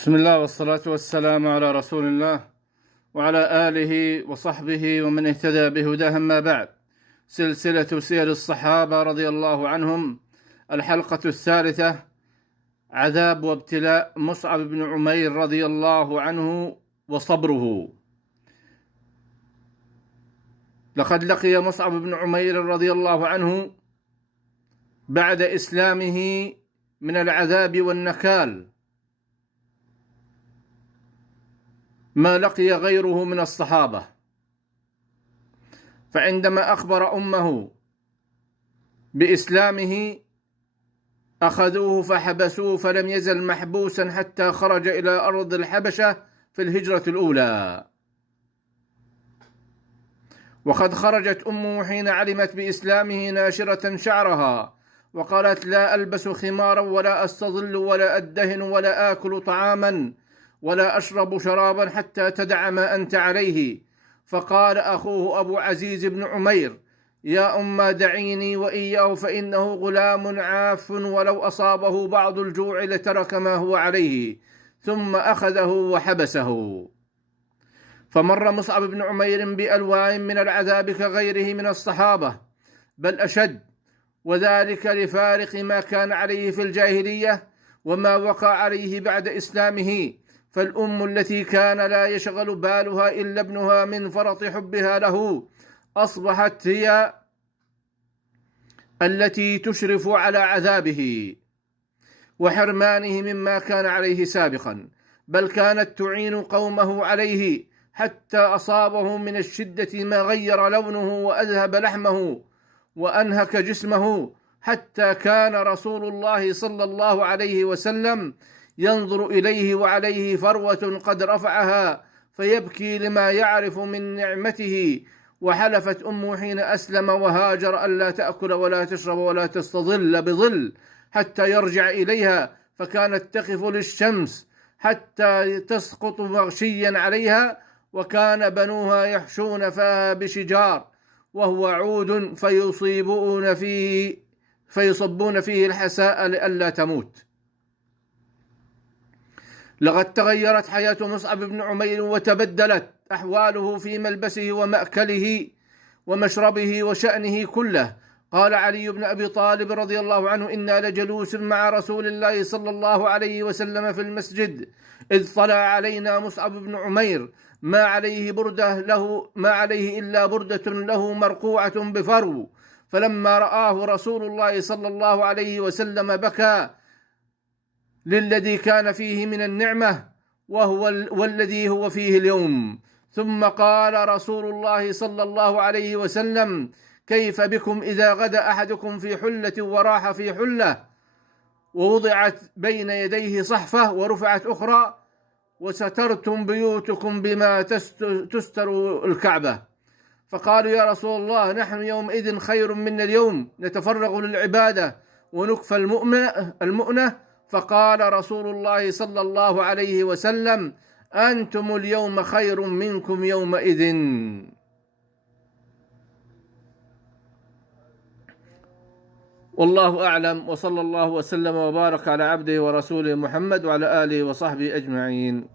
بسم الله والصلاة والسلام على رسول الله وعلى آله وصحبه ومن اهتدى بهداه. أما بعد، سلسلة سير الصحابة رضي الله عنهم، الحلقة الثالثة: عذاب وابتلاء مصعب بن عمير رضي الله عنه وصبره. لقد لقي مصعب بن عمير رضي الله عنه بعد إسلامه من العذاب والنكال ما لقي غيره من الصحابة. فعندما أخبر أمه بإسلامه أخذوه فحبسوه، فلم يزل محبوسا حتى خرج إلى أرض الحبشة في الهجرة الأولى. وقد خرجت أمه حين علمت بإسلامه ناشرة شعرها وقالت: لا ألبس خمارا ولا أستظل ولا أدهن ولا آكل طعاما ولا أشرب شرابا حتى تدع ما أنت عليه. فقال أخوه أبو عزيز بن عمير: يا أم دعيني وإياه فإنه غلام عاف، ولو أصابه بعض الجوع لترك ما هو عليه. ثم أخذه وحبسه. فمر مصعب بن عمير بألوان من العذاب كغيره من الصحابة، بل أشد، وذلك لفارق ما كان عليه في الجاهلية وما وقع عليه بعد إسلامه. فالأم التي كان لا يشغل بالها إلا ابنها من فرط حبها له أصبحت هي التي تشرف على عذابه وحرمانه مما كان عليه سابقا، بل كانت تعين قومه عليه حتى أصابه من الشدة ما غير لونه وأذهب لحمه وأنهك جسمه، حتى كان رسول الله صلى الله عليه وسلم ينظر إليه وعليه فروة قد رفعها فيبكي لما يعرف من نعمته. وحلفت أمه حين أسلم وهاجر ألا تأكل ولا تشرب ولا تستظل بظل حتى يرجع إليها، فكانت تقف للشمس حتى تسقط مغشيا عليها، وكان بنوها يحشون فيها بشجار وهو عود فيصبون فيه الحساء لئلا تموت. لقد تغيرت حياة مصعب بن عمير وتبدلت أحواله في ملبسه ومأكله ومشربه وشأنه كله. قال علي بن أبي طالب رضي الله عنه: إنا لجلوس مع رسول الله صلى الله عليه وسلم في المسجد إذ طلع علينا مصعب بن عمير ما عليه إلا بردة له مرقوعة بفرو، فلما رآه رسول الله صلى الله عليه وسلم بكى للذي كان فيه من النعمة والذي هو فيه اليوم. ثم قال رسول الله صلى الله عليه وسلم: كيف بكم إذا غدا أحدكم في حلة وراح في حلة، ووضعت بين يديه صحفة ورفعت أخرى، وسترتم بيوتكم بما تستر الكعبة. فقالوا: يا رسول الله، نحن يومئذ خير من اليوم، نتفرغ للعبادة ونكفى المؤنة. فقال رسول الله صلى الله عليه وسلم: أنتم اليوم خير منكم يومئذ. والله أعلم، وصلى الله وسلم وبارك على عبده ورسوله محمد وعلى آله وصحبه أجمعين.